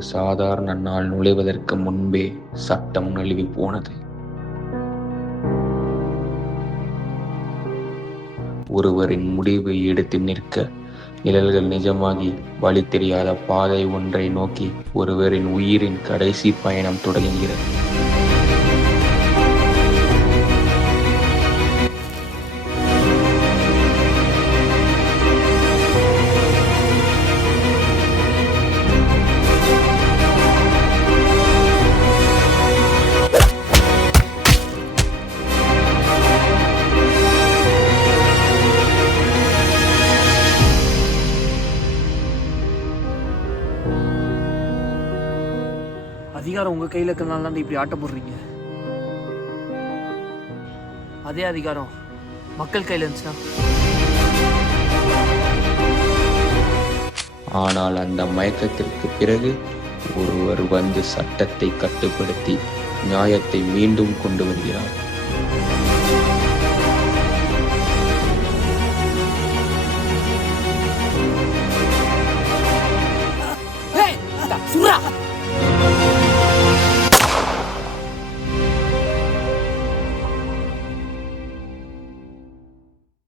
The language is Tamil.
ஒரு சாதாரண நாள் நுழைவதற்கு முன்பே சட்டம் நழுவி போனது. ஒருவரின் முடிவை எடுத்து நிற்க நிழல்கள் நிஜமாகி வழி தெரியாத பாதை ஒன்றை நோக்கி ஒருவரின் உயிரின் கடைசி பயணம் தொடங்குகிறது. அதிகாரம் உங்கள் கையில் இருக்கிறனால தான் இப்படி ஆட்ட போடுறீங்க. அதே அதிகாரம் மக்கள் கையில் இருந்துச்சுன்னா? ஆனால் அந்த மயக்கத்திற்கு பிறகு ஒருவர் வந்து சட்டத்தை கட்டுப்படுத்தி நியாயத்தை மீண்டும் கொண்டு வருகிறார்.